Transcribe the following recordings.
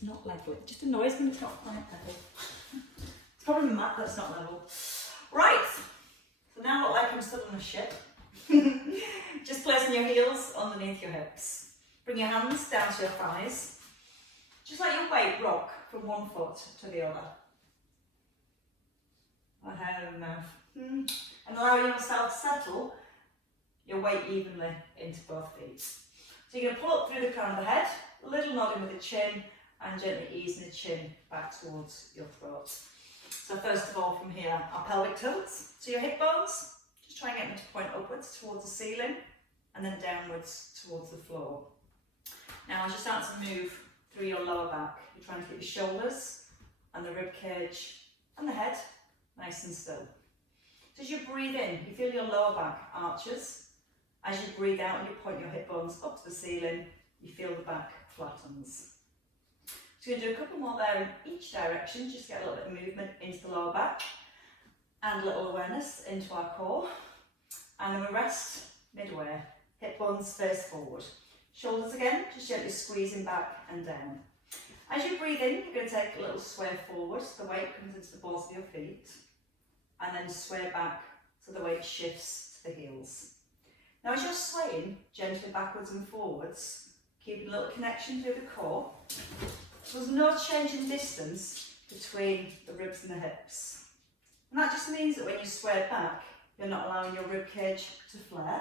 It's not level. It just annoys me it's not quite level. It's probably mat that's not level. Right, so now I look like I'm stood on a ship. Just placing your heels underneath your hips. Bring your hands down to your thighs. Just let your weight rock from one foot to the other. Or head and mouth. And allowing yourself to settle your weight evenly into both feet. So you're going to pull up through the crown of the head, a little nodding with the chin, and gently easing the chin back towards your throat. So first of all from here, our pelvic tilts. So your hip bones, just try and get them to point upwards towards the ceiling, and then downwards towards the floor. Now as you start to move through your lower back, you're trying to get your shoulders and the rib cage and the head nice and still. So as you breathe in, you feel your lower back arches. As you breathe out and you point your hip bones up to the ceiling, you feel the back flattens. So you're going to do a couple more there in each direction, just get a little bit of movement into the lower back and a little awareness into our core. And then we rest midway, hip bones face forward. Shoulders again, just gently squeezing back and down. As you breathe in, you're going to take a little sway forward, so the weight comes into the balls of your feet, and then sway back so the weight shifts to the heels. Now as you're swaying gently backwards and forwards, keeping a little connection through the core, there's no change in distance between the ribs and the hips. And that just means that when you sway back, you're not allowing your rib cage to flare,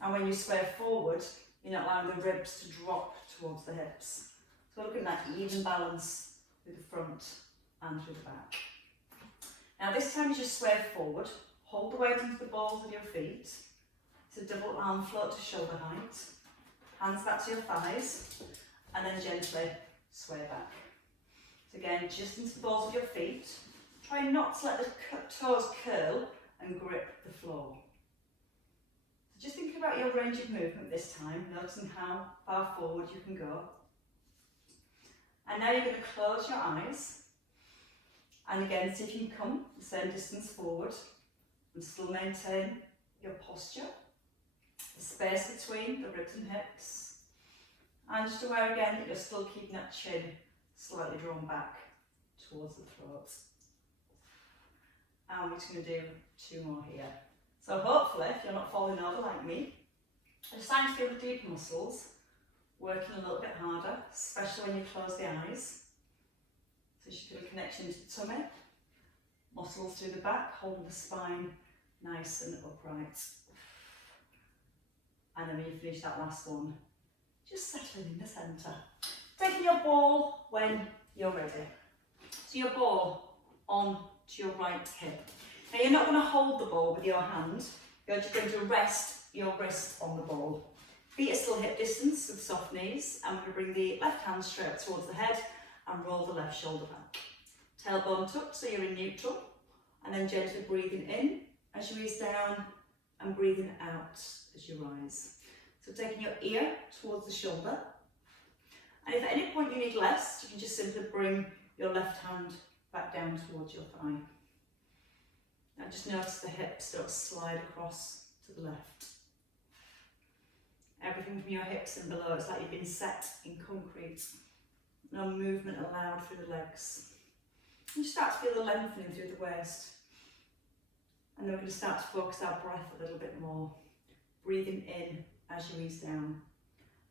and when you sway forward, you're not allowing the ribs to drop towards the hips. So we're looking at that even balance through the front and through the back. Now this time as you sway forward, hold the weight into the balls of your feet. It's a double arm float to shoulder height. Hands back to your thighs, and then gently sway back. So again, just into the balls of your feet. Try not to let the toes curl and grip the floor. So just thinking about your range of movement this time, noticing how far forward you can go. And now you're going to close your eyes. And again, see if you can come the same distance forward and still maintain your posture. The space between the ribs and hips. And just aware again that you're still keeping that chin slightly drawn back towards the throat. And we're just going to do 2 more here. So hopefully, if you're not falling over like me, you're starting to feel the deeper muscles working a little bit harder, especially when you close the eyes. So you should feel a connection to the tummy, muscles through the back, holding the spine nice and upright. And then when you finish that last one, just settling in the centre. Taking your ball when you're ready. So your ball on to your right hip. Now you're not going to hold the ball with your hand, you're just going to rest your wrist on the ball. Feet are still hip distance with soft knees, and we're going to bring the left hand straight towards the head and roll the left shoulder back. Tailbone tucked so you're in neutral, and then gently breathing in as you ease down and breathing out as you rise. So taking your ear towards the shoulder, and if at any point you need less, you can just simply bring your left hand back down towards your thigh. Now just notice the hips don't slide across to the left. Everything from your hips and below, it's like you've been set in concrete. No movement allowed through the legs. And you start to feel the lengthening through the waist. And then we're going to start to focus our breath a little bit more. Breathing in as you ease down.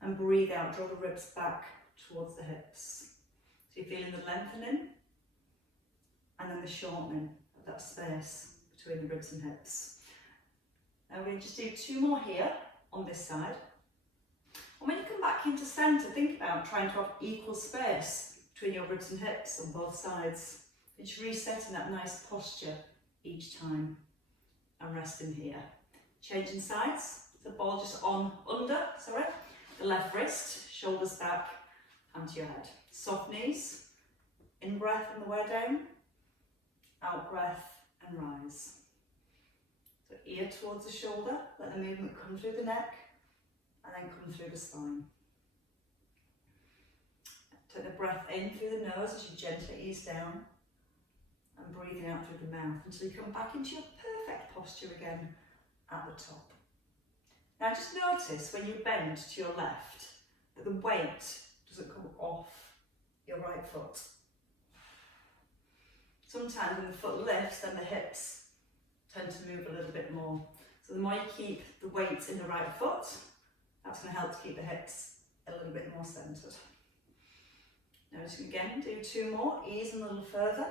And breathe out, draw the ribs back towards the hips. So you're feeling the lengthening and then the shortening of that space between the ribs and hips. Now we're going to just do 2 more here on this side. And when you come back into centre, think about trying to have equal space between your ribs and hips on both sides. It's resetting that nice posture each time and resting here. Changing sides, the ball just under the left wrist, shoulders back, hand to your head. Soft knees, in breath on the way down, out breath and rise. So ear towards the shoulder, let the movement come through the neck and then come through the spine. Take the breath in through the nose as you gently ease down and breathing out through the mouth until you come back into your perfect posture again at the top. Now just notice when you bend to your left that the weight doesn't come off your right foot. Sometimes when the foot lifts, then the hips tend to move a little bit more. So the more you keep the weight in the right foot, that's going to help to keep the hips a little bit more centred. Now just again, do 2 more, easing a little further,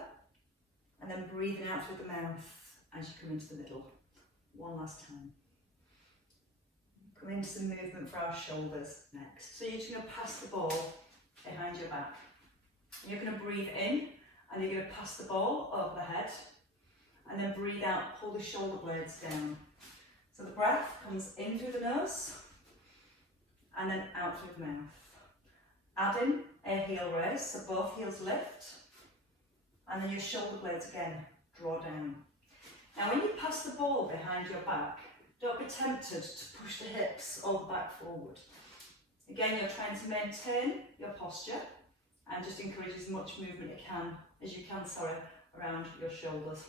and then breathing out through the mouth as you come into the middle. One last time. Come into some movement for our shoulders next. So you're just going to pass the ball behind your back. And you're going to breathe in, and you're going to pass the ball over the head, and then breathe out, pull the shoulder blades down. So the breath comes in through the nose, and then out through the mouth. Add in a heel raise, so both heels lift, and then your shoulder blades again draw down. Now when you pass the ball behind your back, don't be tempted to push the hips or the back forward. Again, you're trying to maintain your posture and just encourage as much movement as you can around your shoulders.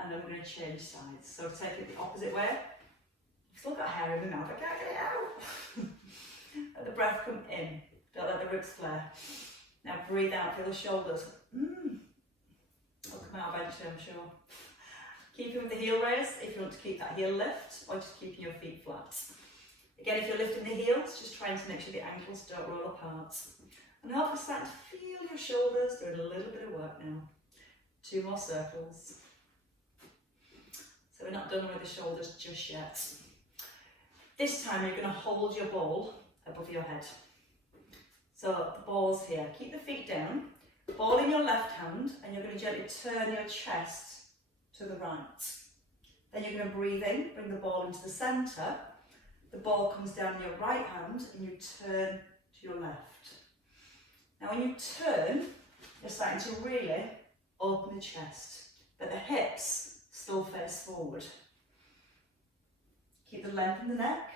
And then we're going to change sides. So take it the opposite way. I've still got hair in my mouth, I can't get it out. Let the breath come in, don't let the ribs flare. Now breathe out, feel the shoulders. It'll come out eventually, I'm sure. Keeping with the heel raise if you want to keep that heel lift, or just keeping your feet flat. Again, if you're lifting the heels, just trying to make sure the ankles don't roll apart. And hopefully starting to feel your shoulders doing a little bit of work now. 2 more circles. So we're not done with the shoulders just yet. This time you're going to hold your ball above your head. So the ball's here. Keep the feet down, ball in your left hand, and you're going to gently turn your chest to the right. Then you're going to breathe in, bring the ball into the centre. The ball comes down in your right hand and you turn to your left. Now when you turn, you're starting to really open the chest, but the hips still face forward. Keep the length in the neck,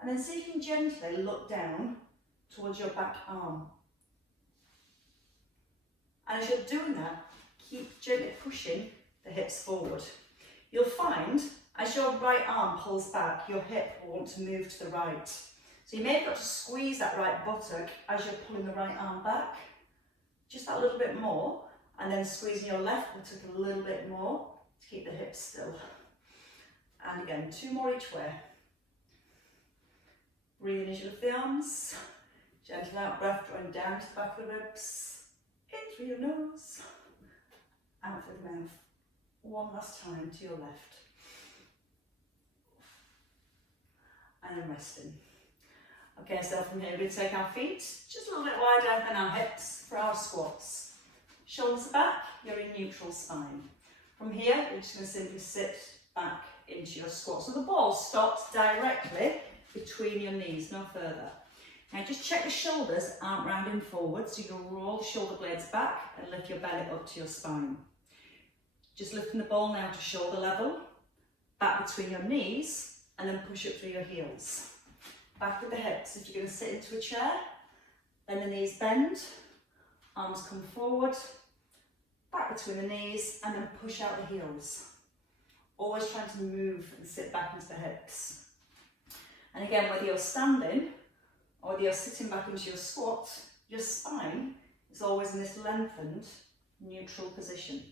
and then see if you can gently look down towards your back arm. And as you're doing that, keep gently pushing the hips forward. You'll find as your right arm pulls back, your hip will want to move to the right. So you may have got to squeeze that right buttock as you're pulling the right arm back, just that little bit more, and then squeezing your left buttock a little bit more to keep the hips still. And again, 2 more each way. Breathe in as you lift the arms, gentle out breath drawing down to the back of the ribs, in through your nose, out through the mouth. One last time to your left. And then resting. Okay, so from here we're going to take our feet just a little bit wider than our hips for our squats. Shoulders back, you're in neutral spine. From here, you're just going to simply sit back into your squat. So the ball stops directly between your knees, no further. Now just check the shoulders aren't rounding forward, so you can roll the shoulder blades back and lift your belly up to your spine. Just lifting the ball now to shoulder level, back between your knees, and then push up through your heels. Back with the hips. If you're going to sit into a chair, then the knees bend, arms come forward, back between the knees, and then push out the heels. Always trying to move and sit back into the hips. And again, whether you're standing or whether you're sitting back into your squat, your spine is always in this lengthened, neutral position.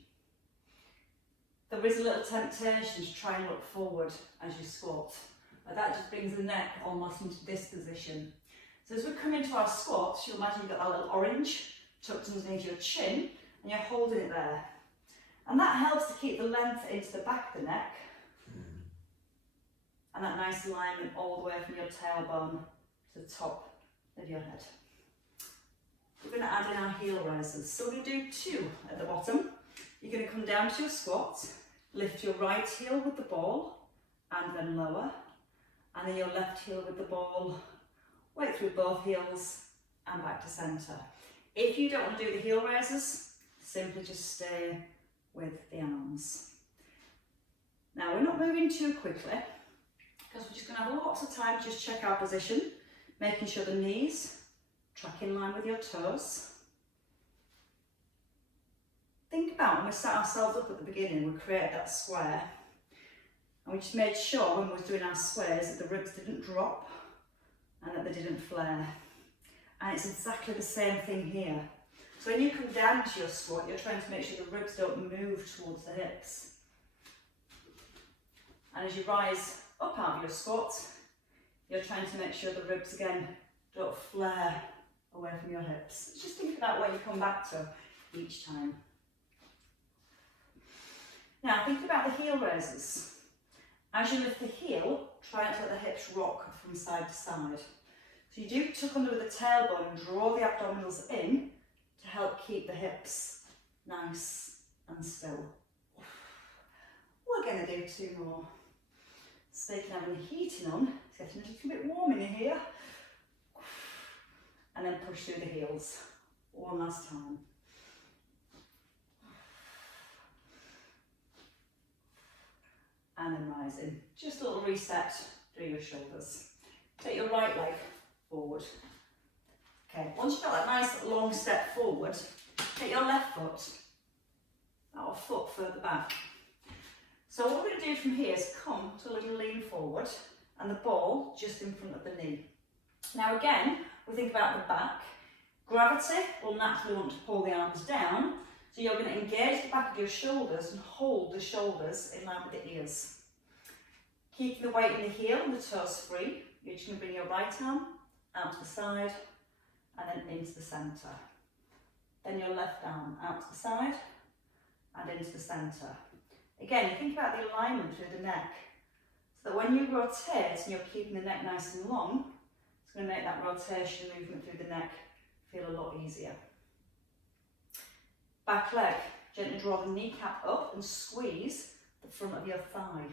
There is a little temptation to try and look forward as you squat, but that just brings the neck almost into this position. So as we come into our squats, you'll imagine you've got that little orange tucked underneath your chin, and you're holding it there. And that helps to keep the length into the back of the neck, and that nice alignment all the way from your tailbone to the top of your head. We're going to add in our heel risers. So we're going to do 2 at the bottom. You're going to come down to your squat, lift your right heel with the ball, and then lower, and then your left heel with the ball, weight through both heels, and back to centre. If you don't want to do the heel raises, simply just stay with the arms. Now we're not moving too quickly, because we're just going to have lots of time to just check our position, making sure the knees track in line with your toes. Think about when we set ourselves up at the beginning, we created that square, and we just made sure when we were doing our squares that the ribs didn't drop and that they didn't flare. And it's exactly the same thing here. So when you come down to your squat, you're trying to make sure the ribs don't move towards the hips. And as you rise up out of your squat, you're trying to make sure the ribs again don't flare away from your hips. Just think about where you come back to each time. Now think about the heel raises. As you lift the heel, try not to let the hips rock from side to side. So you do tuck under with the tailbone and draw the abdominals in to help keep the hips nice and still. We're going to do 2 more. Speaking of having the heating on, it's getting a little bit warm in here. And then push through the heels. One last time. And then rising. Just a little reset through your shoulders. Take your right leg forward. Okay, once you've got that nice long step forward, take your left foot, or foot further back. So what we're going to do from here is come to a little lean forward and the ball just in front of the knee. Now again, we think about the back. Gravity will naturally want to pull the arms down, so you're going to engage the back of your shoulders and hold the shoulders in line with the ears. Keeping the weight in the heel and the toes free, you're just going to bring your right arm out to the side and then into the centre. Then your left arm out to the side and into the centre. Again, you think about the alignment through the neck, so that when you rotate and you're keeping the neck nice and long, it's going to make that rotation movement through the neck feel a lot easier. Back leg, gently draw the kneecap up and squeeze the front of your thigh.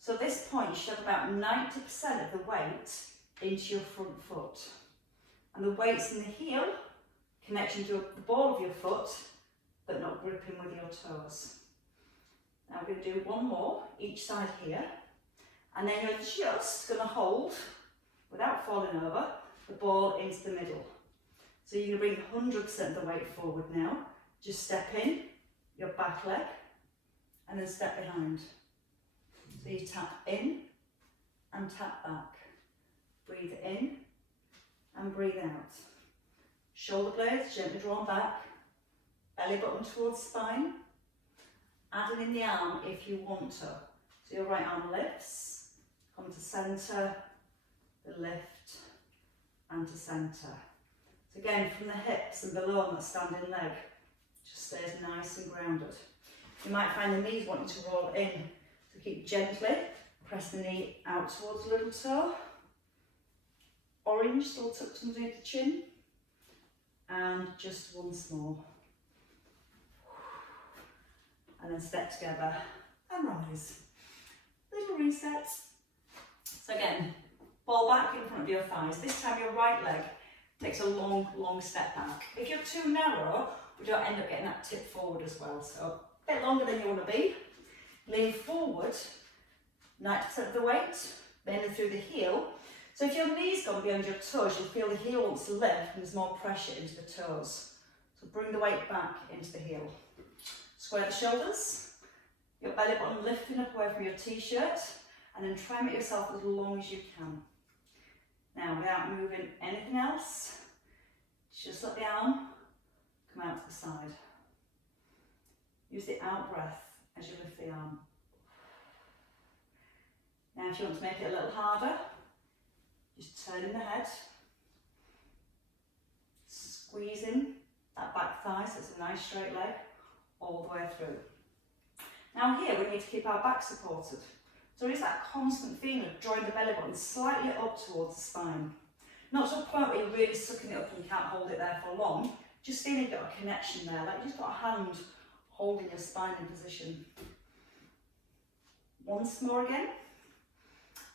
So at this point, you should have about 90% of the weight into your front foot. And the weight's in the heel, connection to the ball of your foot, but not gripping with your toes. Now we're going to do 1 more, each side here. And then you're just going to hold, without falling over, the ball into the middle. So you're going to bring 100% of the weight forward now. Just step in, your back leg, and then step behind. So you tap in and tap back. Breathe in and breathe out. Shoulder blades gently drawn back. Belly button towards spine. Adding in the arm if you want to. So your right arm lifts, come to centre, the lift, and to centre. So again, from the hips and below on that standing leg, just stays nice and grounded. You might find the knees wanting to roll in, so keep gently, press the knee out towards the little toe. Orange still tucked underneath the chin, and just once more. And then step together and rise. Little resets. So again, ball back in front of your thighs. This time your right leg takes a long, long step back. If you're too narrow, we don't end up getting that tip forward as well. So a bit longer than you want to be. Lean forward, 90% of the weight, mainly through the heel. So if your knee's gone beyond your toes, you'll feel the heel wants to lift and there's more pressure into the toes. So bring the weight back into the heel. Square the shoulders, your belly button lifting up away from your t-shirt, and then try and make yourself as long as you can. Now, without moving anything else, just let the arm come out to the side. Use the out breath as you lift the arm. Now, if you want to make it a little harder, just turn in the head, squeezing that back thigh so it's a nice straight leg all the way through. Now here we need to keep our back supported. So there is that constant feeling of drawing the belly button slightly up towards the spine. Not to a point where you're really sucking it up and you can't hold it there for long, just feeling you've got a connection there, like you've just got a hand holding your spine in position. Once more again.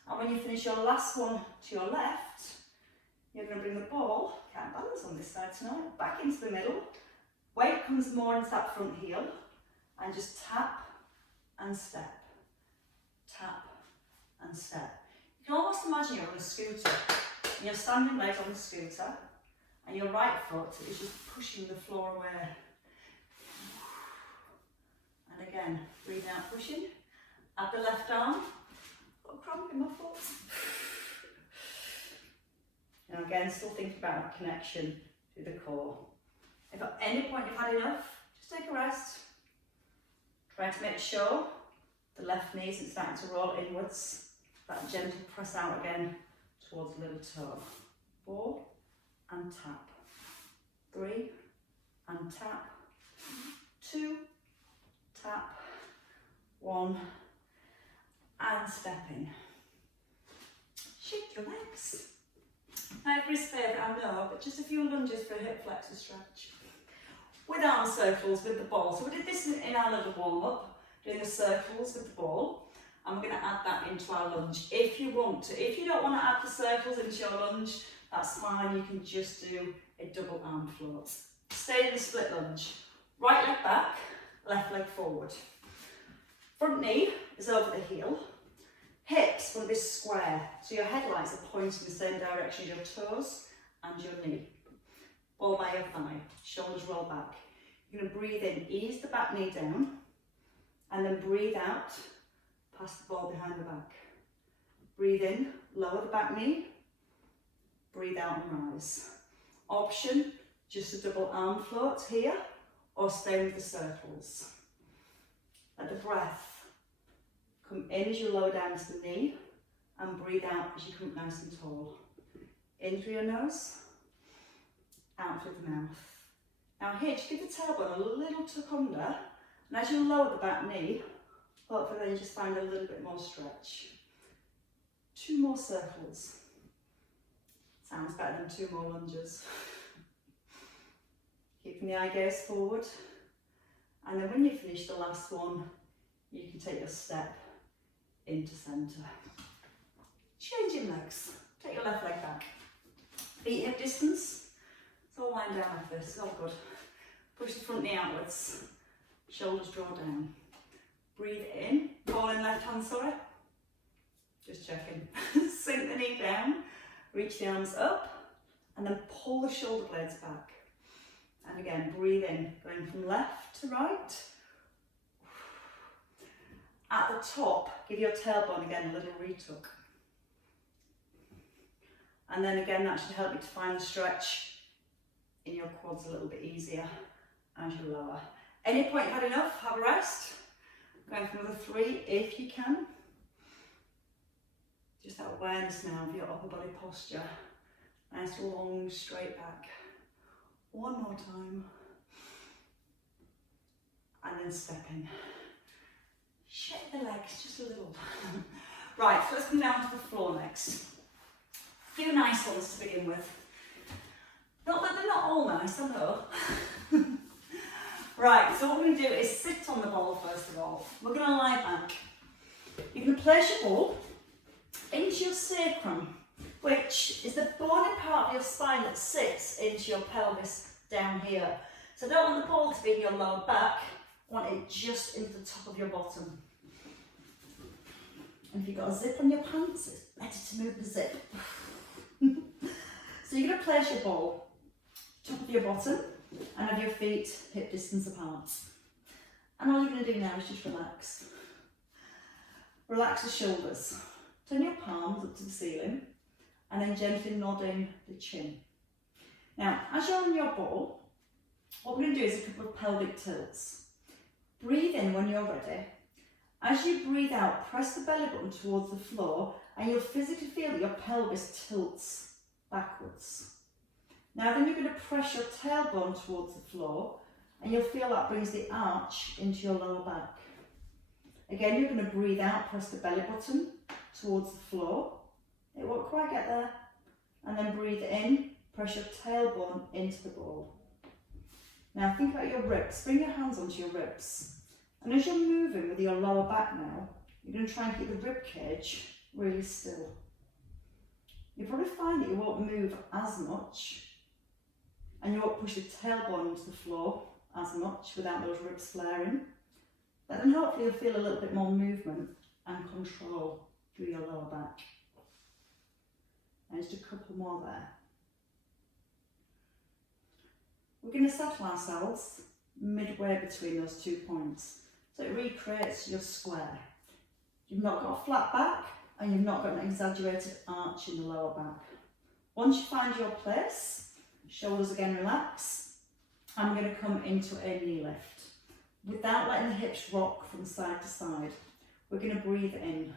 And when you finish your last one to your left, you're going to bring the ball, can't balance on this side tonight, back into the middle. Weight comes more into that front heel, and just tap and step, tap and step. You can almost imagine you're on a scooter, and you're standing legs on the scooter, and your right foot is just pushing the floor away. And again, breathe out, pushing. Add the left arm. Got a cramp in my foot. Now again, still thinking about that connection through the core. If at any point you've had enough, just take a rest. Try to make sure the left knee isn't starting to roll inwards. That gentle press out again towards the little toe. 4 and tap. 3 and tap. 2, tap. 1 and step in. Shake your legs. My everybody's favourite, I know, but just a few lunges for a hip flexor stretch. With arm circles with the ball. So we did this in our little warm-up, doing the circles with the ball. I'm going to add that into our lunge if you want to. If you don't want to add the circles into your lunge, that's fine. You can just do a double arm float. Stay in the split lunge. Right leg back, left leg forward. Front knee is over the heel. Hips want to be square, so your headlights are pointing the same direction as your toes and your knee. Ball by your thigh, shoulders roll back. You're going to breathe in, ease the back knee down, and then breathe out, pass the ball behind the back. Breathe in, lower the back knee, breathe out and rise. Option, just a double arm float here, or stay with the circles. Let the breath come in as you lower down to the knee, and breathe out as you come up nice and tall. In through your nose, out through the mouth. Now here, just give the tailbone a little tuck under, and as you lower the back knee, hopefully then you just find a little bit more stretch. 2 more circles. Sounds better than 2 more lunges. Keeping the eye gaze forward, and then when you finish the last one, you can take your step into centre. Changing legs. Take your left leg back. Feet hip distance. It's all lying down like this. It's all good. Push the front knee outwards. Shoulders draw down. Breathe in. Ball in left hand, sorry. Just checking. Sink the knee down. Reach the arms up. And then pull the shoulder blades back. And again, breathe in. Going from left to right. At the top, give your tailbone again a little retuck. And then again, that should help you to find the stretch in your quads a little bit easier as you lower. Any point you've had enough, have a rest. Going for another 3 if you can. Just that awareness now of your upper body posture. Nice long straight back. 1 more time. And then step in. Shake the legs just a little. Right, so let's come down to the floor next. A few nice ones to begin with. Not that they're not all nice, I know. Right, so what we're going to do is sit on the ball first of all. We're going to lie back. You're going to place your ball into your sacrum, which is the bony part of your spine that sits into your pelvis down here. So I don't want the ball to be in your lower back, I want it just into the top of your bottom. And if you've got a zip on your pants, it's better to move the zip. So you're going to place your ball top of your bottom and have your feet hip distance apart. And all you're going to do now is just relax. Relax the shoulders. Turn your palms up to the ceiling and then gently nod in the chin. Now, as you're on your ball, what we're going to do is a couple of pelvic tilts. Breathe in when you're ready. As you breathe out, press the belly button towards the floor and you'll physically feel that your pelvis tilts backwards. Now then you're going to press your tailbone towards the floor and you'll feel that brings the arch into your lower back. Again, you're going to breathe out, press the belly button towards the floor. It won't quite get there. And then breathe in, press your tailbone into the ball. Now think about your ribs. Bring your hands onto your ribs. And as you're moving with your lower back now, you're going to try and keep the rib cage really still. You'll probably find that you won't move as much and you won't push the tailbone into the floor as much without those ribs flaring. But then hopefully you'll feel a little bit more movement and control through your lower back. And just a couple more there. We're going to settle ourselves midway between those 2 points. So it recreates your square. You've not got a flat back and you've not got an exaggerated arch in the lower back. Once you find your place, shoulders again relax. I'm going to come into a knee lift. Without letting the hips rock from side to side, we're going to breathe in.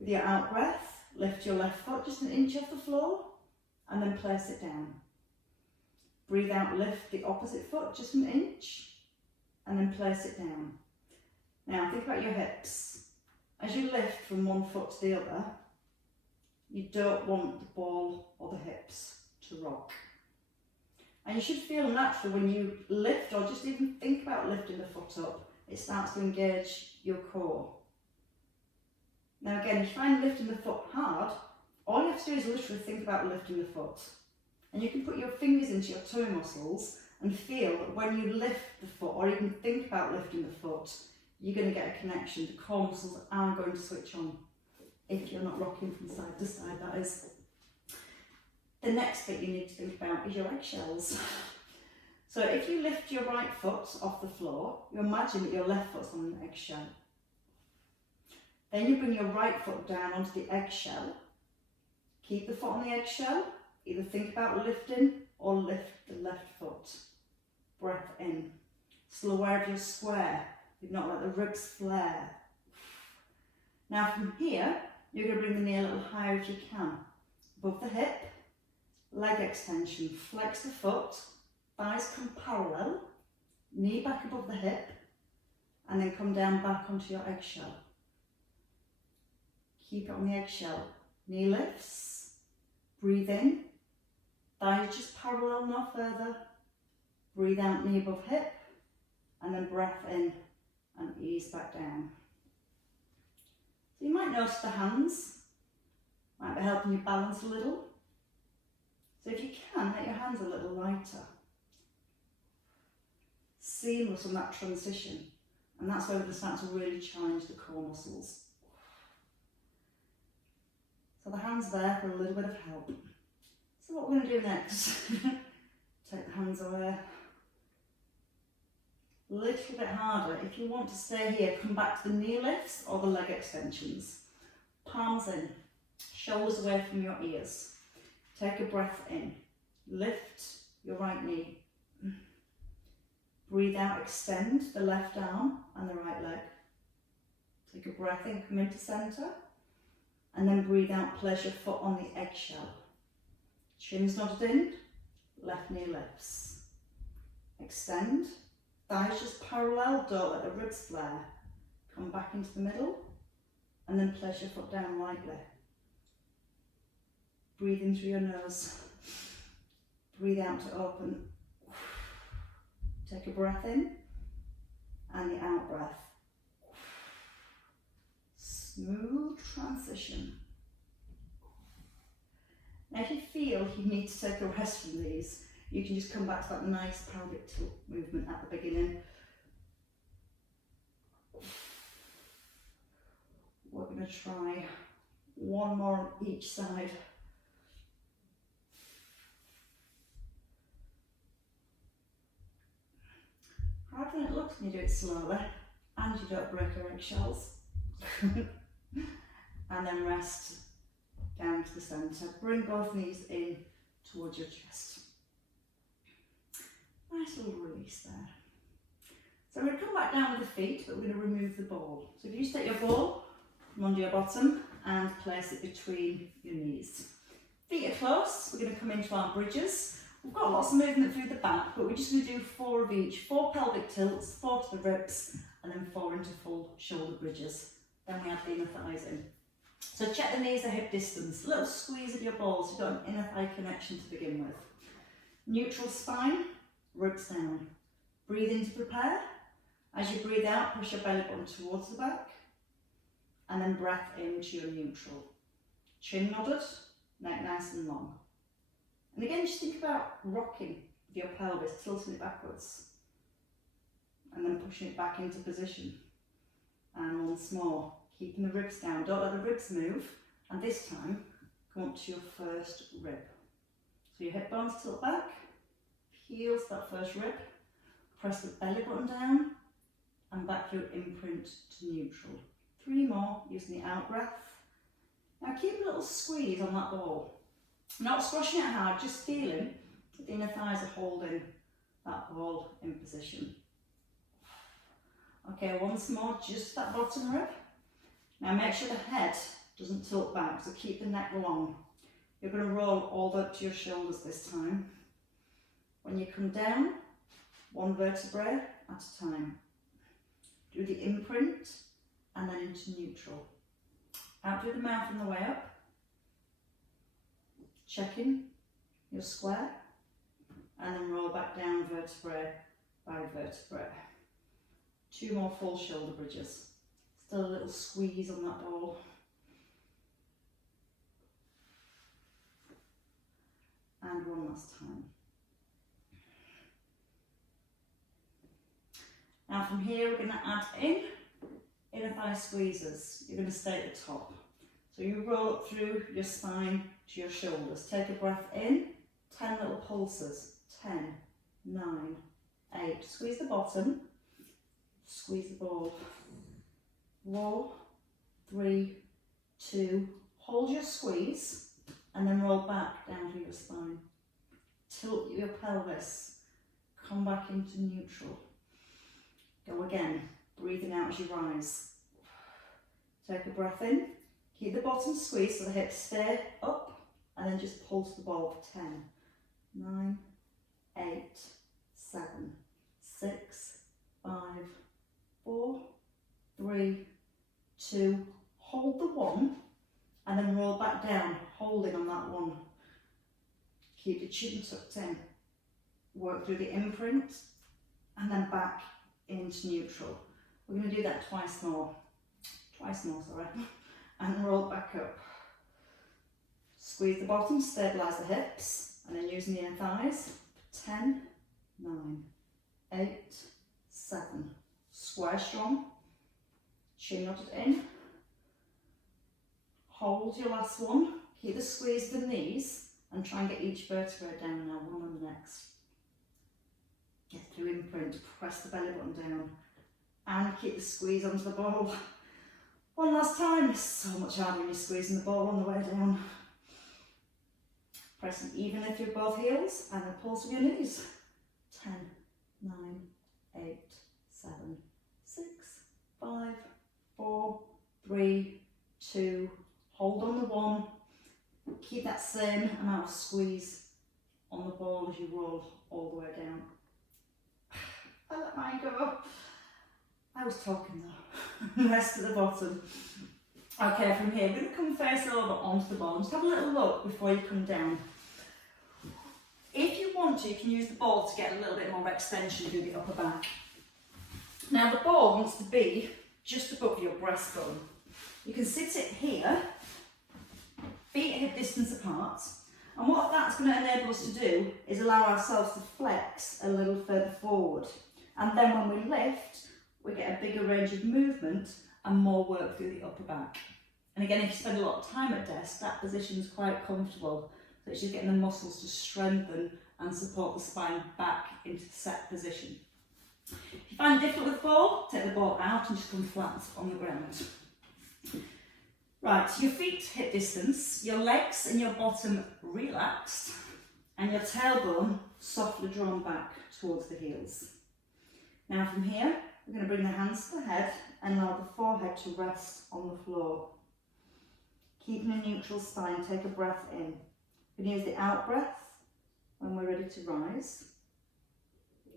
With your out breath, lift your left foot just an inch off the floor and then place it down. Breathe out, lift the opposite foot just an inch and then place it down. Now think about your hips. As you lift from one foot to the other, you don't want the ball or the hips to rock. And you should feel natural when you lift or just even think about lifting the foot up, it starts to engage your core. Now again, if you find lifting the foot hard, all you have to do is literally think about lifting the foot. And you can put your fingers into your toe muscles and feel that when you lift the foot or even think about lifting the foot, you're going to get a connection. The core muscles are going to switch on. If you're not rocking from side to side, that is. The next bit you need to think about is your eggshells. So if you lift your right foot off the floor, you imagine that your left foot's on an eggshell. Then you bring your right foot down onto the eggshell. Keep the foot on the eggshell. Either think about lifting or lift the left foot. Breath in. Still aware of your square. You've not let the ribs flare. Now from here, you're going to bring the knee a little higher if you can. Above the hip, leg extension. Flex the foot, thighs come parallel, knee back above the hip, and then come down back onto your eggshell. Keep it on the eggshell. Knee lifts, breathe in, thighs just parallel, no further. Breathe out, knee above hip, and then breath in and ease back down. So you might notice the hands, might be helping you balance a little. So if you can, make your hands a little lighter. Seamless on that transition, and that's where we're going to start to really challenge the core muscles. So the hands there for a little bit of help. So what we're going to do next, take the hands away. A little bit harder. If you want to stay here, come back to the knee lifts or the leg extensions. Palms in, shoulders away from your ears. Take a breath in. Lift your right knee. Breathe out, extend the left arm and the right leg. Take a breath in, come into centre. And then breathe out, place your foot on the eggshell. Chin's nodded in, left knee lifts. Extend, thighs just parallel, don't let the ribs flare. Come back into the middle, and then place your foot down lightly. Breathe in through your nose. Breathe out to open. Take a breath in, and the out breath. Smooth transition. Now if you feel you need to take a rest from these, you can just come back to that nice pelvic tilt movement at the beginning. We're going to try one more on each side. Harder than it looks when you do it slowly, and you don't break your eggshells. And then rest down to the centre. Bring both knees in towards your chest. Nice little release there. So we're going to come back down with the feet, but we're going to remove the ball. So if you just take your ball from under your bottom and place it between your knees. Feet are close, we're going to come into our bridges. We've got lots of movement through the back, but we're just going to do 4 of each. 4 pelvic tilts, 4 to the ribs, and then 4 into full shoulder bridges. Then we add the inner thighs in. So check the knees at hip distance. A little squeeze of your balls, you've got an inner thigh connection to begin with. Neutral spine, ribs down. Breathe in to prepare. As you breathe out, push your belly button towards the back. And then breath into your neutral. Chin nodded, neck nice and long. And again, just think about rocking with your pelvis, tilting it backwards. And then pushing it back into position. And once more, keeping the ribs down. Don't let the ribs move. And this time, come up to your first rib. So your hip bones tilt back, heels that first rib, press the belly button down, and back through imprint to neutral. 3 more, using the out breath. Now keep a little squeeze on that ball. Not squashing it hard, just feeling that the inner thighs are holding that ball in position. Okay, once more, just that bottom rib. Now make sure the head doesn't tilt back, so keep the neck long. You're going to roll all the way up to your shoulders this time. When you come down, one vertebrae at a time. Do the imprint and then into neutral. Out through the mouth on the way up. Checking your square and then roll back down vertebrae by vertebrae. 2 more full shoulder bridges. Still a little squeeze on that ball. And one last time. Now from here we're going to add in inner thigh squeezers. You're going to stay at the top. So you roll up through your spine to your shoulders. Take a breath in, 10 little pulses. 10, 9, 8. Squeeze the bottom, squeeze the ball. 4, 3, 2. Hold your squeeze and then roll back down to your spine. Tilt your pelvis. Come back into neutral. Go again, breathing out as you rise. Take a breath in. Keep the bottom squeeze so the hips stay up and then just pulse the ball for 10, 9, 8, 7, 6, 5, 4, 3, 2. Hold the 1 and then roll back down, holding on that 1. Keep the chin tucked in. Work through the imprint and then back into neutral. We're going to do that twice more, sorry. And roll back up. Squeeze the bottom, stabilise the hips, and then using the inner thighs. 10, 9, 8, 7. Square strong. Chin knotted in. Hold your last one. Keep the squeeze of the knees and try and get each vertebrae down now, one on the next. Get through imprint, press the belly button down, and keep the squeeze onto the ball. One last time. It's so much harder when you're squeezing the ball on the way down. Pressing evenly through both heels and then pulse with your knees. 10, 9, 8, 7, 6, 5, 4, 3, 2. Hold on the 1. Keep that same amount of squeeze on the ball as you roll all the way down. I let mine go. I was talking though. Rest at the bottom. Okay, from here, we're going to come face over onto the ball. Just have a little look before you come down. If you want to, you can use the ball to get a little bit more extension through the upper back. Now the ball wants to be just above your breastbone. You can sit it here, feet hip distance apart. And what that's going to enable us to do is allow ourselves to flex a little further forward. And then when we lift, we get a bigger range of movement and more work through the upper back. And again, if you spend a lot of time at desk, that position is quite comfortable. So it's just getting the muscles to strengthen and support the spine back into set position. If you find it difficult with the ball, take the ball out and just come flat on the ground. Right, your feet hip distance, your legs and your bottom relaxed, and your tailbone softly drawn back towards the heels. Now from here, we're going to bring the hands to the head and allow the forehead to rest on the floor. Keeping a neutral spine, take a breath in. We can use the out breath when we're ready to rise,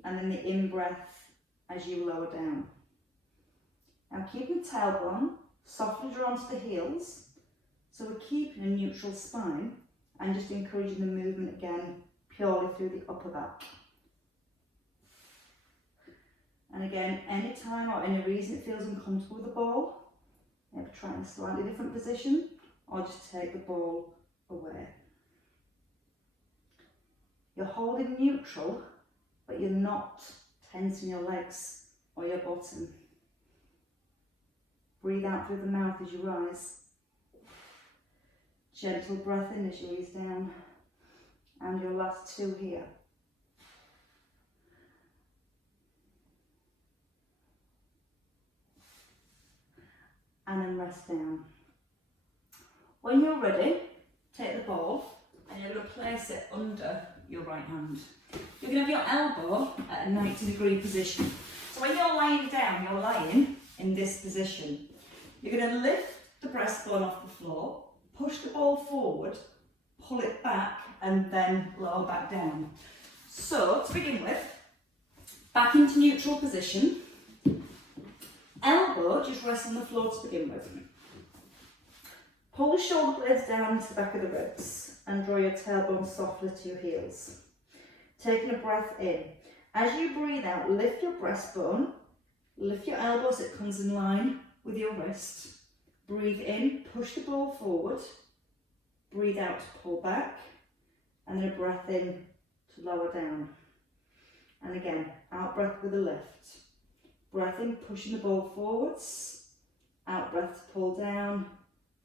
and then the in breath as you lower down. Now keeping the tailbone softly drawn to the heels, so we're keeping a neutral spine and just encouraging the movement again purely through the upper back. And again, any time or any reason it feels uncomfortable with the ball, maybe try in a slightly different position or just take the ball away. You're holding neutral, but you're not tensing your legs or your bottom. Breathe out through the mouth as you rise. Gentle breath in as you ease down. And your last 2 here. And then rest down. When you're ready, take the ball and you're going to place it under your right hand. You're going to have your elbow at a 90-degree position. So when you're lying down, you're lying in this position. You're going to lift the breastbone off the floor, push the ball forward, pull it back, and then lower back down. So, to begin with, back into neutral position. Elbow just rests on the floor to begin with. Pull the shoulder blades down to the back of the ribs and draw your tailbone softly to your heels. Taking a breath in. As you breathe out, lift your breastbone, lift your elbow so it comes in line with your wrist. Breathe in, push the ball forward. Breathe out to pull back, and then a breath in to lower down. And again, out breath with a lift. Breath in, pushing the ball forwards. Out breath to pull down.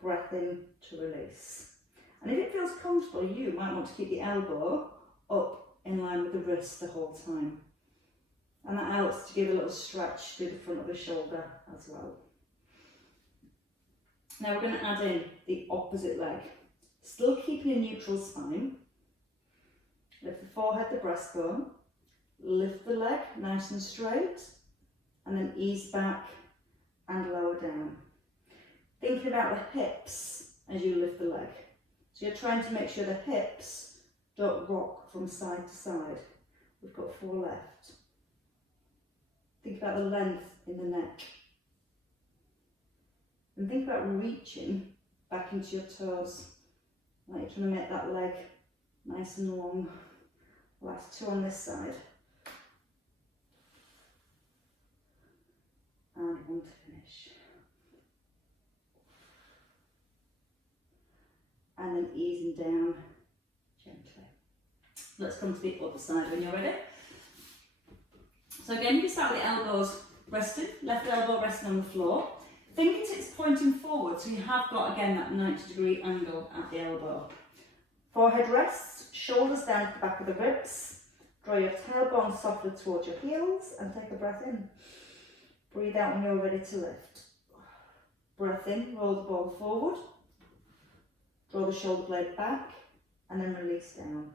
Breath in to release. And if it feels comfortable, you might want to keep the elbow up in line with the wrist the whole time. And that helps to give a little stretch through the front of the shoulder as well. Now we're going to add in the opposite leg. Still keeping a neutral spine. Lift the forehead, the breastbone. Lift the leg nice and straight. And then ease back and lower down. Thinking about the hips as you lift the leg. So you're trying to make sure the hips don't rock from side to side. We've got 4 left. Think about the length in the neck. And think about reaching back into your toes. Like you're trying to make that leg nice and long. Last 2 on this side. And 1 to finish. And then easing down gently. Let's come to the other side when you're ready. So again, you start with the elbows resting, left elbow resting on the floor. Fingertips pointing forward, so you have got again that 90-degree angle at the elbow. Forehead rests, shoulders down to the back of the ribs. Draw your tailbone softly towards your heels and take a breath in. Breathe out when you're ready to lift. Breath in, roll the ball forward. Draw the shoulder blade back and then release down.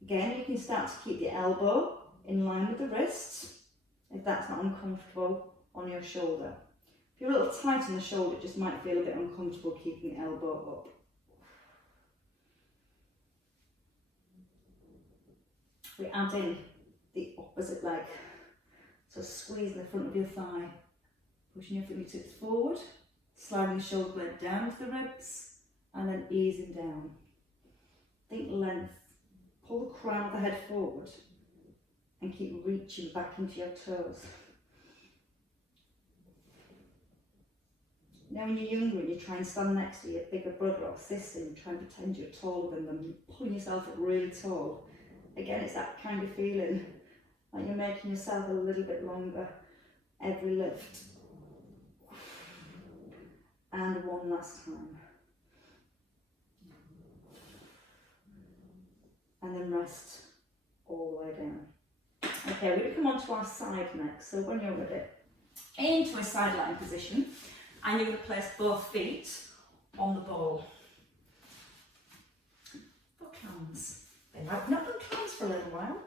Again, you can start to keep the elbow in line with the wrist if that's not uncomfortable on your shoulder. If you're a little tight on the shoulder, it just might feel a bit uncomfortable keeping the elbow up. We add in the opposite leg. So squeeze the front of your thigh, pushing your fingertips forward, sliding the shoulder blade down to the ribs, and then easing down. Think length. Pull the crown of the head forward and keep reaching back into your toes. Now when you're younger and you try and stand next to your bigger brother or sister and you try and pretend you're taller than them, you're pulling yourself up really tall. Again, it's that kind of feeling, like you're making yourself a little bit longer every lift. And 1 last time. And then rest all the way down. Okay, we're going to come on to our side next. So when you're ready, into a side lying position, and you're going to place both feet on the ball. For clams. I've not done clams for a little while.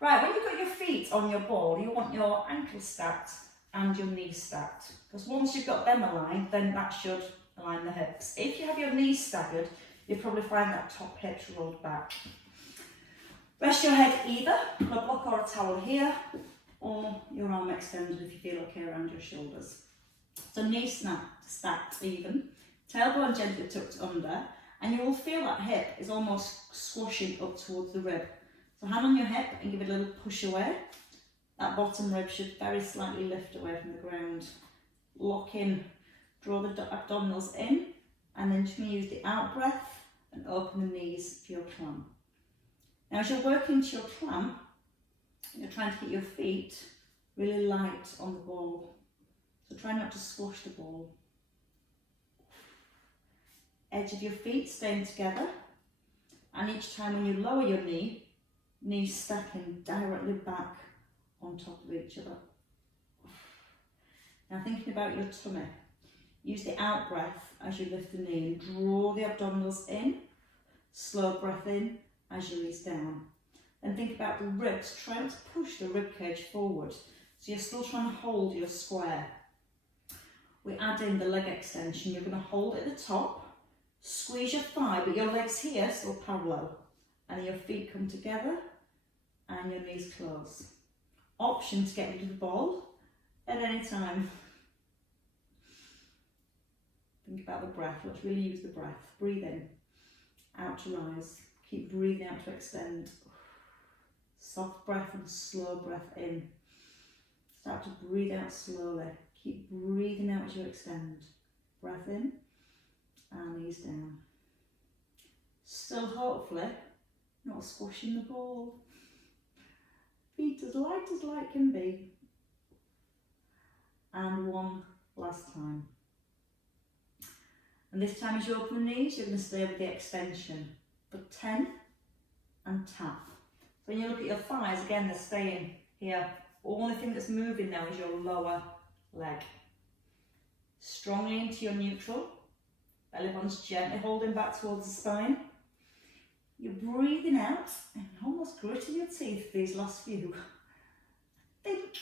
Right, when you've got your feet on your ball, you want your ankles stacked and your knees stacked. Because once you've got them aligned, then that should align the hips. If you have your knees staggered, you'll probably find that top hip's rolled back. Rest your head either on a block or a towel here, or your arm extended if you feel okay around your shoulders. So knees stacked even, tailbone gently tucked under, and you will feel that hip is almost squashing up towards the rib. So hand on your hip and give it a little push away. That bottom rib should very slightly lift away from the ground. Lock in, draw the abdominals in, and then just use the out breath and open the knees for your clamp. Now as you're working into your clamp, you're trying to keep your feet really light on the ball. So try not to squash the ball. Edge of your feet staying together, and each time when you lower your knee, knees stacking directly back on top of each other. Now thinking about your tummy, Use the out breath as you lift the knee and draw the abdominals in. Slow breath in as you release down. Then think about the ribs, trying to push the rib cage forward. So you're still trying to hold your square. We add in the leg extension. You're going to hold it at the top, squeeze your thigh, but your legs here still parallel. And your feet come together and your knees close. Option to get rid of the ball at any time. Think about the breath. Let's really use the breath. Breathe in, out to rise. Keep breathing out to extend. Soft breath and slow breath in. Start to breathe out slowly. Keep breathing out as you extend. Breath in and knees down. Still hopefully not squashing the ball. Feet as light can be. And one last time. And this time as you open the knees, you're going to stay with the extension for 10 and tap. So when you look at your thighs, again, they're staying here. Only thing that's moving now is your lower leg. Strongly into your neutral. Belly button's gently holding back towards the spine. You're breathing out and almost gritting your teeth these last few. I think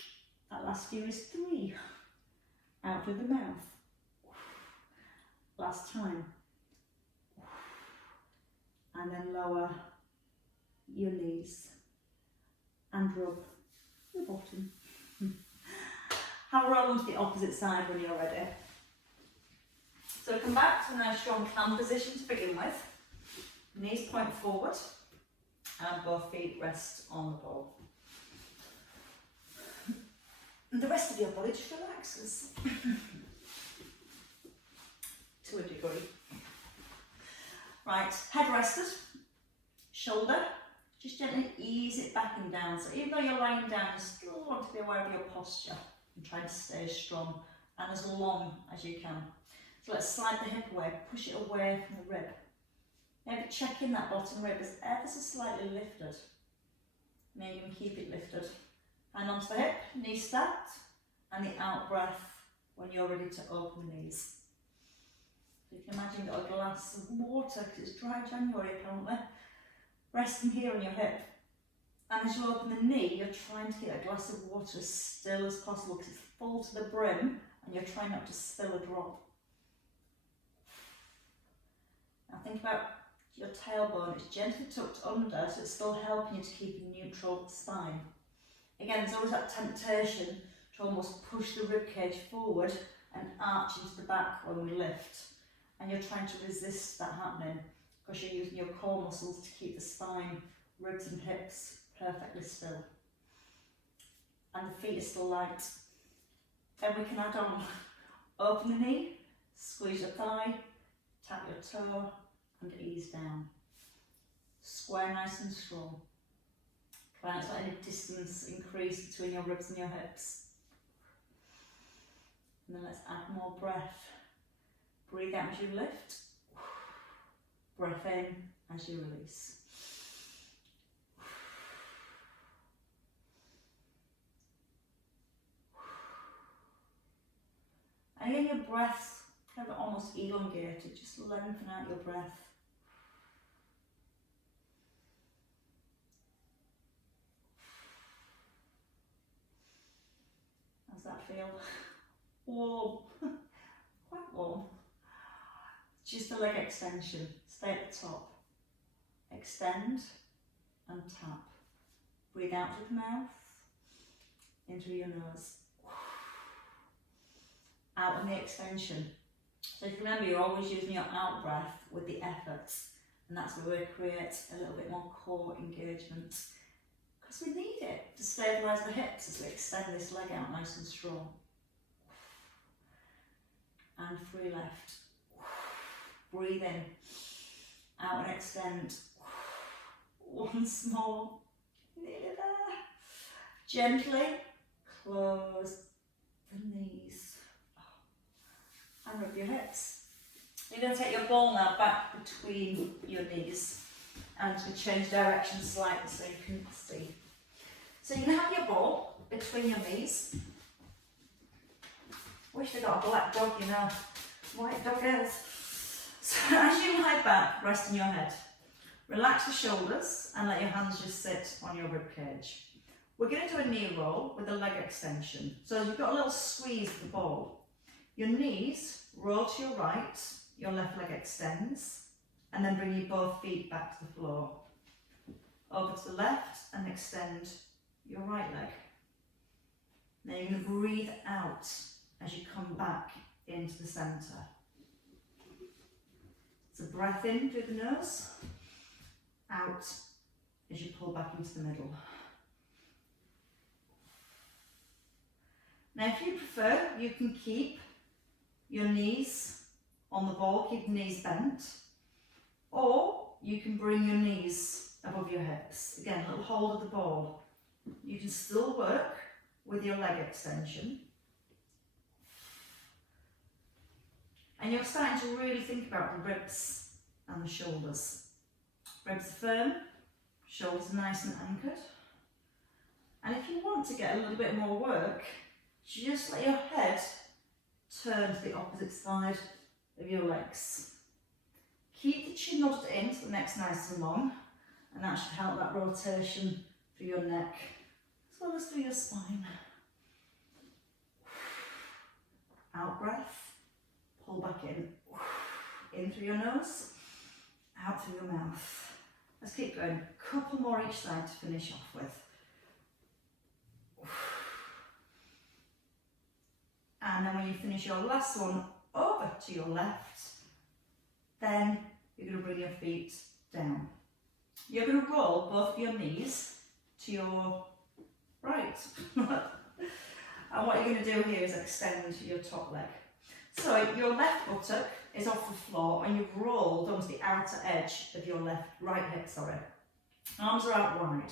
that last few is 3. Out through the mouth. Last time. And then lower your knees and rub the bottom. Have a roll onto the opposite side when you're ready. So come back to a nice strong clam position to begin with. Knees point forward and both feet rest on the ball. And the rest of your body just relaxes to a degree. Right, head rested, shoulder, just gently ease it back and down. So even though you're lying down, you still want to be aware of your posture and try to stay strong and as long as you can. So let's slide the hip away, push it away from the rib. Maybe checking that bottom rib is ever so slightly lifted. Maybe you can keep it lifted. Hand onto the hip, knees stacked, and the out breath when you're ready to open the knees. So you can imagine you've got a glass of water, because it's dry January apparently, resting here on your hip. And as you open the knee, you're trying to get a glass of water as still as possible because it's full to the brim and you're trying not to spill a drop. Now think about your tailbone. It's gently tucked under, so it's still helping you to keep a neutral spine. Again, there's always that temptation to almost push the ribcage forward and arch into the back when we lift. And you're trying to resist that happening because you're using your core muscles to keep the spine, ribs and hips perfectly still. And the feet are still light. Then we can add on, open the knee, squeeze your thigh, tap your toe and ease down. Square nice and strong. Try not to let any distance increase between your ribs and your hips. And then let's add more breath. Breathe out as you lift. Breath in as you release. And again, your breath kind of almost elongated, just lengthen out your breath. How's that feel? Warm, quite warm. Just the leg extension, stay at the top. Extend and tap. Breathe out through the mouth, in through your nose. Out on the extension. So if you remember, you're always using your out breath with the effort, and that's where we create a little bit more core engagement. Because we need it to stabilise the hips as we extend this leg out nice and strong. And free left. Breathe in. Out and extend. Once more. Nearly there. Gently close the knees. And rub your hips. You're going to take your ball now back between your knees and to change direction slightly so you can see. So you can have your ball between your knees. Wish they got a black dog, you know. White doggers. So as you lie back, rest on your head. Relax the shoulders and let your hands just sit on your rib cage. We're going to do a knee roll with a leg extension. So you've got a little squeeze of the ball. Your knees roll to your right, your left leg extends, and then bring your both feet back to the floor. Over to the left and extend your right leg. Now you're going to breathe out as you come back into the centre. So breath in through the nose, out as you pull back into the middle. Now if you prefer, you can keep your knees on the ball, keep the knees bent, or you can bring your knees above your hips. Again, a little hold of the ball. You can still work with your leg extension. And you're starting to really think about the ribs and the shoulders. Ribs are firm, shoulders are nice and anchored. And if you want to get a little bit more work, just let your head turn to the opposite side of your legs. Keep the chin nodded in so the neck's nice and long, and that should help that rotation through your neck as well as through your spine. Out breath, pull back in through your nose, out through your mouth. Let's keep going, a couple more each side to finish off with. And then when you finish your last one over to your left, then you're going to bring your feet down. You're going to roll both of your knees to your right. And what you're going to do here is extend your top leg. So your left buttock is off the floor and you've rolled onto the outer edge of your right hip. Arms are out wide.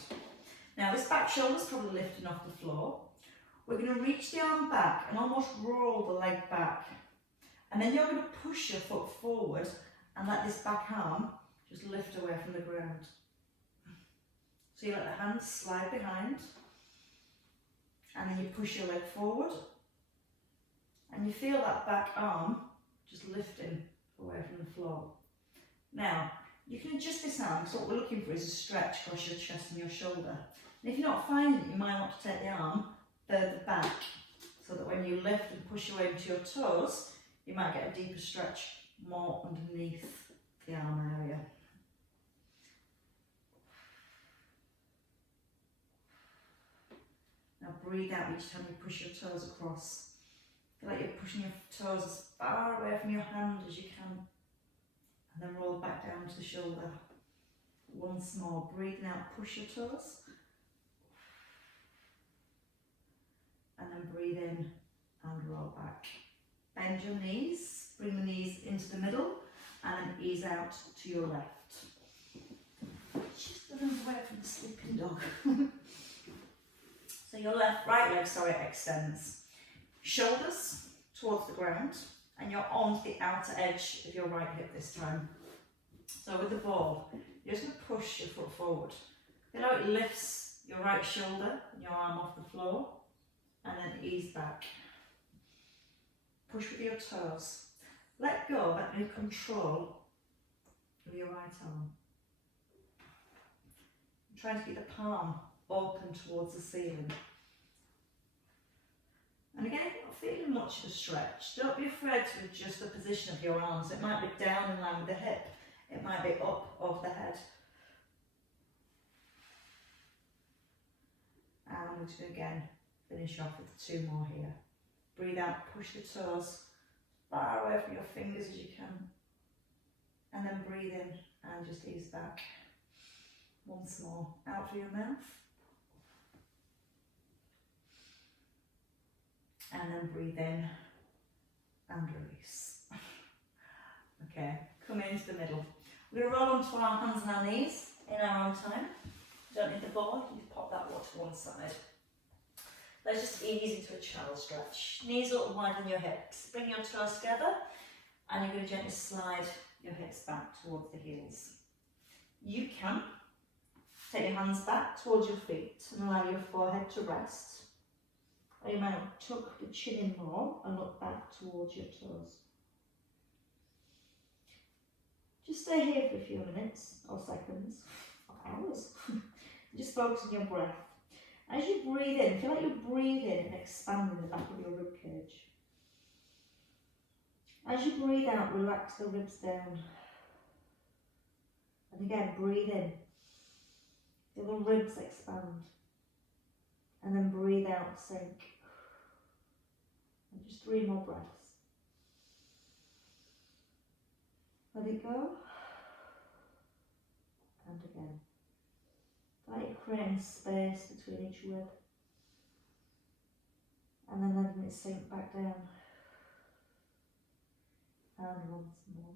Now this back shoulder's probably lifting off the floor. We're going to reach the arm back and almost roll the leg back. And then you're going to push your foot forward and let this back arm just lift away from the ground. So you let the hands slide behind and then you push your leg forward and you feel that back arm just lifting away from the floor. Now, you can adjust this arm because what we're looking for is a stretch across your chest and your shoulder. And if you're not finding it, you might want to take the arm further back so that when you lift and push away into your toes, you might get a deeper stretch more underneath the arm area. Now breathe out each time you push your toes across. Feel like you're pushing your toes as far away from your hand as you can. And then roll back down to the shoulder. Once more, breathing out, push your toes. And then breathe in and roll back. Bend your knees, bring the knees into the middle, and then ease out to your left. Just a little away from the sleeping dog. So your right leg, extends. Shoulders towards the ground, and you're onto the outer edge of your right hip this time. So with the ball, you're just going to push your foot forward. Feel how it lifts your right shoulder and your arm off the floor, and then ease back. Push with your toes. Let go of any control of your right arm. Try to keep the palm open towards the ceiling. And again, if you're not feeling much of a stretch, don't be afraid to adjust the position of your arms. It might be down in line with the hip. It might be up over the head. And we're just going to again finish off with 2 more here. Breathe out, push the toes far away from your fingers as you can. And then breathe in and just ease back. Once more, out through your mouth. And then breathe in and release. Okay, come into the middle. We're going to roll onto our hands and our knees in our own time. You don't need the ball, you just pop that one to one side. Let's just ease into a child stretch. Knees a little wider than your hips. Bring your toes together and you're going to gently slide your hips back towards the heels. You can take your hands back towards your feet and allow your forehead to rest. Or you might tuck the chin in more and look back towards your toes. Just stay here for a few minutes or seconds, or hours. Just focus on your breath. As you breathe in, feel like you're breathing and expanding the back of your rib cage. As you breathe out, relax the ribs down. And again, breathe in. Feel the ribs expand. And then breathe out, sink. And just 3 more breaths. Let it go. And again. Like you're creating space between each rib. And then letting it sink back down. And once more.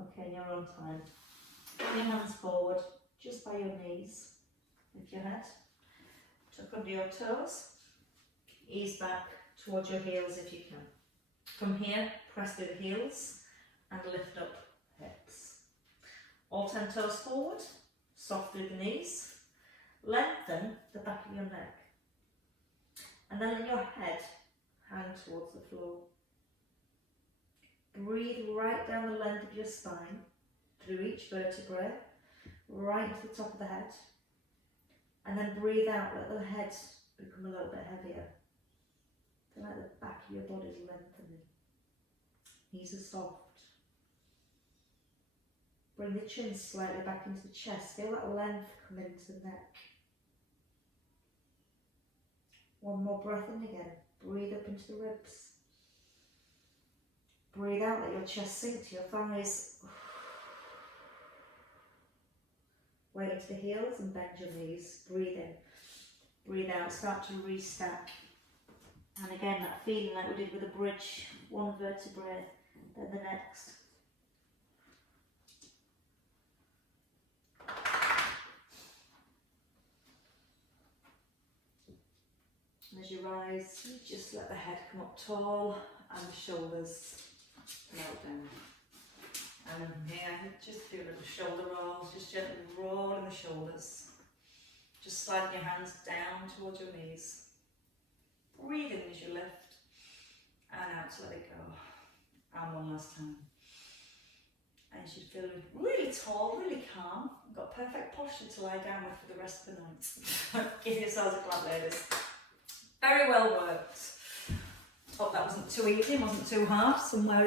Okay, you're on time. Bring your hands forward, just by your knees. Lift your head. Tuck under your toes. Ease back towards your heels if you can. From here, press through the heels and lift up hips. All 10 toes forward, soft through the knees. Lengthen the back of your neck. And then let your head hang towards the floor. Breathe right down the length of your spine, through each vertebrae, right to the top of the head. And then breathe out, let the head become a little bit heavier. Feel like the back of your body is lengthening. Knees are soft. Bring the chin slightly back into the chest. Feel that length come into the neck. One more breath in again. Breathe up into the ribs. Breathe out, let your chest sink to your thighs. Weight into the heels and bend your knees. Breathe in. Breathe out, start to restack. And again, that feeling like we did with the bridge. One vertebrae, then the next. And as you rise, you just let the head come up tall and the shoulders melt down. And here, just do little shoulder rolls, just gently rolling the shoulders. Just sliding your hands down towards your knees. Breathe in as you lift, and out to let it go. And one last time. And you should feel really tall, really calm. You've got perfect posture to lie down with for the rest of the night. Give yourselves a clap, ladies. Very well worked. Hope that wasn't too easy, wasn't too hard. Somewhere in